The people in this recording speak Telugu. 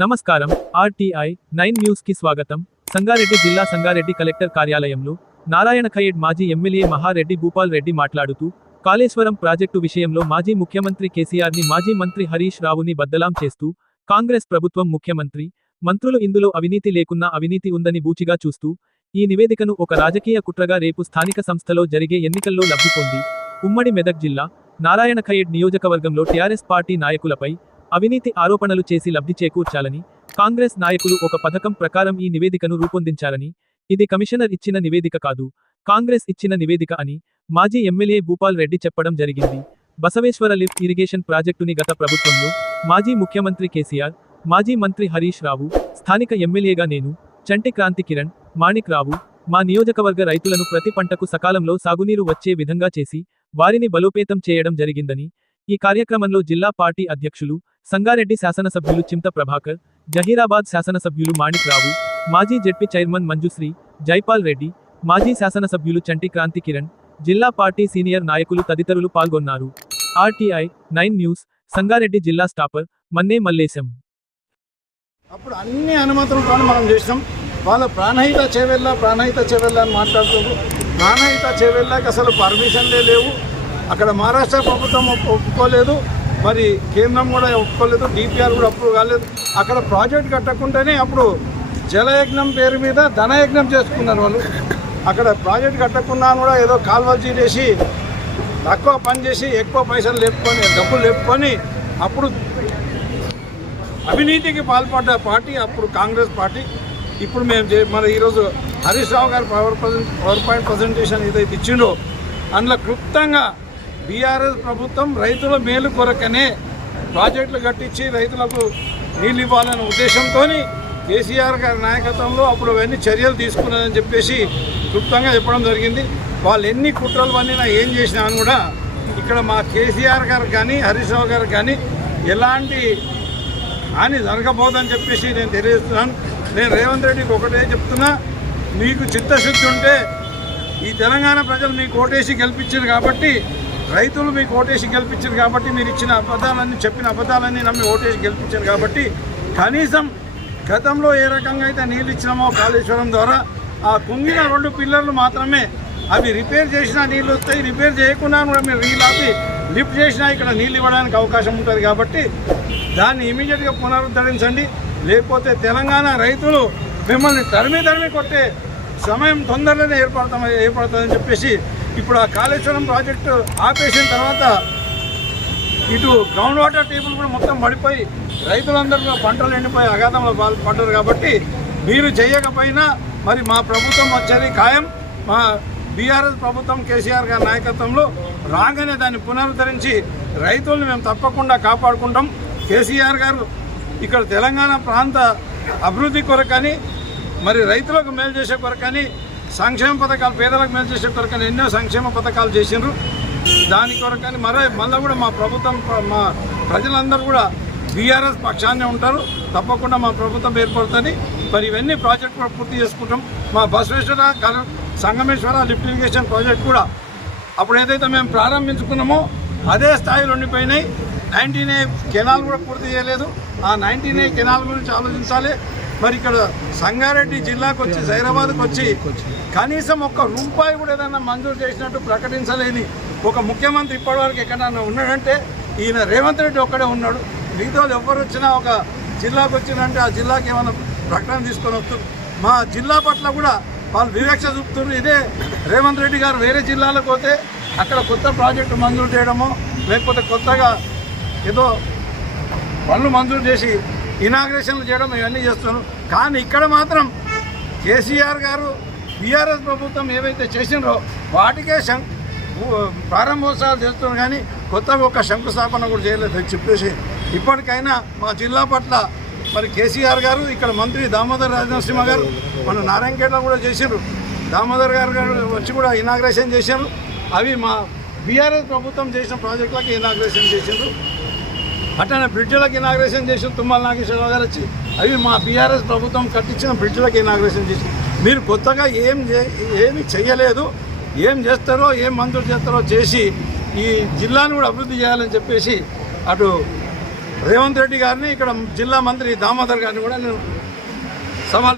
నమస్కారం. ఆర్టీఐ నైన్ న్యూస్కి స్వాగతం. సంగారెడ్డి జిల్లా సంగారెడ్డి కలెక్టర్ కార్యాలయంలో నారాయణ ఖయేడ్ మాజీ ఎమ్మెల్యే మహారెడ్డి భూపాల్ రెడ్డి మాట్లాడుతూ కాళేశ్వరం ప్రాజెక్టు విషయంలో మాజీ ముఖ్యమంత్రి కేసీఆర్ని మాజీ మంత్రి హరీష్ రావుని బద్దలాం చేస్తూ కాంగ్రెస్ ప్రభుత్వం ముఖ్యమంత్రి మంత్రులు ఇందులో అవినీతి లేకున్నా అవినీతి ఉందని బూచిగా చూస్తూ ఈ నివేదికను ఒక రాజకీయ కుట్రగా రేపు స్థానిక సంస్థలో జరిగే ఎన్నికల్లో లబ్ధి పొంది ఉమ్మడి మెదక్ జిల్లా నారాయణ ఖయేడ్ నియోజకవర్గంలో టీఆర్ఎస్ పార్టీ నాయకులపై అవినీతి ఆరోపణలు చేసి లబ్ధి చేకూర్చాలని కాంగ్రెస్ నాయకులు ఒక పథకం ప్రకారం ఈ నివేదికను రూపొందించాలని ఇది కమిషనర్ ఇచ్చిన నివేదిక కాదు కాంగ్రెస్ ఇచ్చిన నివేదిక అని మాజీ ఎమ్మెల్యే భూపాల్ రెడ్డి చెప్పడం జరిగింది. బసవేశ్వర లిఫ్ట్ ఇరిగేషన్ ప్రాజెక్టుని గత ప్రభుత్వంలో మాజీ ముఖ్యమంత్రి కేసీఆర్ మాజీ మంత్రి హరీష్ రావు స్థానిక ఎమ్మెల్యేగా నేను చంటి క్రాంతి కిరణ్ మాణిక్ రావు మా నియోజకవర్గ రైతులను ప్రతి పంటకు సకాలంలో సాగునీరు వచ్చే విధంగా చేసి వారిని బలోపేతం చేయడం జరిగిందని ఈ కార్యక్రమంలో జిల్లా పార్టీ అధ్యక్షులు సంగారెడ్డి శాసనసభ్యులు చింత ప్రభాకర్ జహీరాబాద్ శాసనసభ్యులు మాణిక్ రావు మాజీ జెడ్పీ చైర్మన్ మంజుశ్రీ జైపాల్ రెడ్డి మాజీ శాసనసభ్యులు చంటి క్రాంతి కిరణ్ జిల్లా పార్టీ సీనియర్ నాయకులు తదితరులు పాల్గొన్నారు. ఆర్టీఐ నైన్ న్యూస్ సంగారెడ్డి జిల్లా స్టాపర్ మన్నే మల్లేశం. అప్పుడు అన్ని అనుమతులతో మనం చేసినాం. వాళ్ళ ప్రాణహిత చేవెళ్ళ ప్రాణహిత చేవెళ్ళ అని మాట్లాడుతున్నారు ప్రాణహిత చేవెళ్ళకి అసలు పర్మిషన్లే లేవు. అక్కడ మహారాష్ట్ర ప్రభుత్వం ఒప్పుకోలేదు. మరి కేంద్రం కూడా ఒప్పుకోలేదు. డిపిఆర్ కూడా అప్రూవ్ కాలేదు. అక్కడ ప్రాజెక్ట్ కట్టకుండానే అప్పుడు జలయజ్ఞం పేరు మీద ధనయజ్ఞం చేసుకున్నారు వాళ్ళు. అక్కడ ప్రాజెక్ట్ కట్టకుండా కూడా ఏదో కాల్వలు చీరేసి తక్కువ పని చేసి ఎక్కువ పైసలు లేపుకొని డబ్బులు లేపుకొని అప్పుడు అవినీతికి పాల్పడ్డ పార్టీ అప్పుడు కాంగ్రెస్ పార్టీ. ఇప్పుడు మేము చే మన ఈరోజు హరీష్ రావు గారు power present power point presentation ఏదైతే ఇచ్చిండో అందులో క్లుప్తంగా బీఆర్ఎస్ ప్రభుత్వం రైతుల మేలు కొరకనే ప్రాజెక్టులు కట్టించి రైతులకు నీళ్ళు ఇవ్వాలనే ఉద్దేశంతో కేసీఆర్ గారి నాయకత్వంలో అప్పుడు అవన్నీ చర్యలు తీసుకున్నారని చెప్పేసి క్లుప్తంగా చెప్పడం జరిగింది. వాళ్ళు ఎన్ని కుట్రలు పన్నినా ఏం చేసినా అని కూడా ఇక్కడ మా కేసీఆర్ గారు కానీ హరీష్ రావు గారు కానీ ఎలాంటి హాని జరగబోదని చెప్పేసి నేను తెలియజేస్తున్నాను. నేను రేవంత్ రెడ్డికి ఒకటే చెప్తున్నా మీకు చిత్తశుద్ధి ఉంటే ఈ తెలంగాణ ప్రజలు మీకు ఓటేసి గెలిపించారు కాబట్టి రైతులు మీకు ఓటేసి గెలిపించారు కాబట్టి మీరు ఇచ్చిన అబద్ధాలన్నీ చెప్పిన అబద్ధాలన్నీ నమ్మి ఓటేసి గెలిపించారు కాబట్టి కనీసం గతంలో ఏ రకంగా అయితే నీళ్ళు ఇచ్చినామో కాళేశ్వరం ద్వారా ఆ కుంగిన రెండు పిల్లర్లు మాత్రమే అవి రిపేర్ చేసినా నీళ్ళు వస్తాయి రిపేర్ చేయకుండా కూడా మీరు రీలాపి ఆపి లిఫ్ట్ చేసినా ఇక్కడ నీళ్ళు ఇవ్వడానికి అవకాశం ఉంటుంది కాబట్టి దాన్ని ఇమీడియట్గా పునరుద్ధరించండి. లేకపోతే తెలంగాణ రైతులు మిమ్మల్ని తరిమి తరిమి కొట్టే సమయం తొందరలోనే ఏర్పడతాం ఏర్పడుతుందని చెప్పేసి ఇప్పుడు ఆ కాళేశ్వరం ప్రాజెక్టు ఆపేసిన తర్వాత ఇటు గ్రౌండ్ వాటర్ టేబుల్ కూడా మొత్తం పడిపోయి రైతులందరూ పంటలు ఎండిపోయి అగాధంలో పడ్డారు కాబట్టి మీరు చేయకపోయినా మరి మా ప్రభుత్వం వచ్చేది ఖాయం. మా బీఆర్ఎస్ ప్రభుత్వం కేసీఆర్ గారి నాయకత్వంలో రాగానే దాన్ని పునరుద్ధరించి రైతుల్ని మేము తప్పకుండా కాపాడుకుంటాం. కేసీఆర్ గారు ఇక్కడ తెలంగాణ ప్రాంత అభివృద్ధి కొరకని మరి రైతులకు మేలు చేసే కొరకని సంక్షేమ పథకాలు పేదలకు మేలు చేసే కొరకని ఎన్నో సంక్షేమ పథకాలు చేసినారు దాని కొరకని మరో మళ్ళీ కూడా మా ప్రభుత్వం మా ప్రజలందరూ కూడా బీఆర్ఎస్ పక్షాన్నే ఉంటారు. తప్పకుండా మా ప్రభుత్వం ఏర్పడుతుంది. మరి ఇవన్నీ ప్రాజెక్ట్ కూడా పూర్తి చేసుకుంటాం. మా Basaveshwara Sangameshwara lift irrigation project కూడా అప్పుడు ఏదైతే మేము ప్రారంభించుకున్నామో అదే స్థాయిలో ఉండిపోయినాయి. నైన్టీన్ ఏ కెనాల్ కూడా పూర్తి చేయలేదు. ఆ నైన్టీన్ ఏ కెనాల్ గురించి ఆలోచించాలి. మరి ఇక్కడ సంగారెడ్డి జిల్లాకు వచ్చి హైదరాబాద్కు వచ్చి కనీసం ఒక్క రూపాయి కూడా ఏదైనా మంజూరు చేసినట్టు ప్రకటించలేని ఒక ముఖ్యమంత్రి ఇప్పటివరకు ఎక్కడన్నా ఉన్నాడంటే ఈయన రేవంత్ రెడ్డి ఒక్కడే ఉన్నాడు. మిగతా వాళ్ళు ఎవరు వచ్చినా ఒక జిల్లాకు వచ్చిందంటే ఆ జిల్లాకి ఏమైనా ప్రకటన తీసుకొని వస్తుంది మా జిల్లా పట్ల కూడా వాళ్ళు వివక్ష చూపుతున్నారు. ఇదే రేవంత్ రెడ్డి గారు వేరే జిల్లాలకు పోతే అక్కడ కొత్త ప్రాజెక్టు మంజూరు చేయడమో లేకపోతే కొత్తగా ఏదో పనులు మంజూరు చేసి ఇనాగ్రేషన్లు చేయడం ఇవన్నీ చేస్తున్నారు కానీ ఇక్కడ మాత్రం కేసీఆర్ గారు బీఆర్ఎస్ ప్రభుత్వం ఏవైతే చేసినారో వాటికే శం ప్రారంభోత్సవాలు చేస్తున్నారు కానీ కొత్తగా ఒక శంకుస్థాపన కూడా చేయలేదని చెప్పేసి ఇప్పటికైనా మా జిల్లా పట్ల మరి కేసీఆర్ గారు ఇక్కడ మంత్రి దామోదర్ రాజనరసింహ గారు మన నారాయణఖేడ్లో కూడా చేశారు దామోదర్ గారు గారు వచ్చి కూడా ఇనాగ్రేషన్ చేశారు. అవి మా బీఆర్ఎస్ ప్రభుత్వం చేసిన ప్రాజెక్టులకు ఇనాగ్రేషన్ చేశారు అట్లనే బ్రిడ్జ్లకు ఇనాగ్రేషన్ చేసిన తుమ్మల నాగేశ్వరరావు గారు వచ్చి అవి మా బీఆర్ఎస్ ప్రభుత్వం కట్టించిన బ్రిడ్జ్లకు ఇనాగ్రేషన్ చేసి మీరు కొత్తగా ఏం ఏమి చేయలేదు ఏం చేస్తారో ఏం మంజూరు చేస్తారో చేసి ఈ జిల్లాను కూడా అభివృద్ధి చేయాలని చెప్పేసి అటు రేవంత్ రెడ్డి గారిని ఇక్కడ జిల్లా మంత్రి దామోదర్ గారిని కూడా నేను సవాల్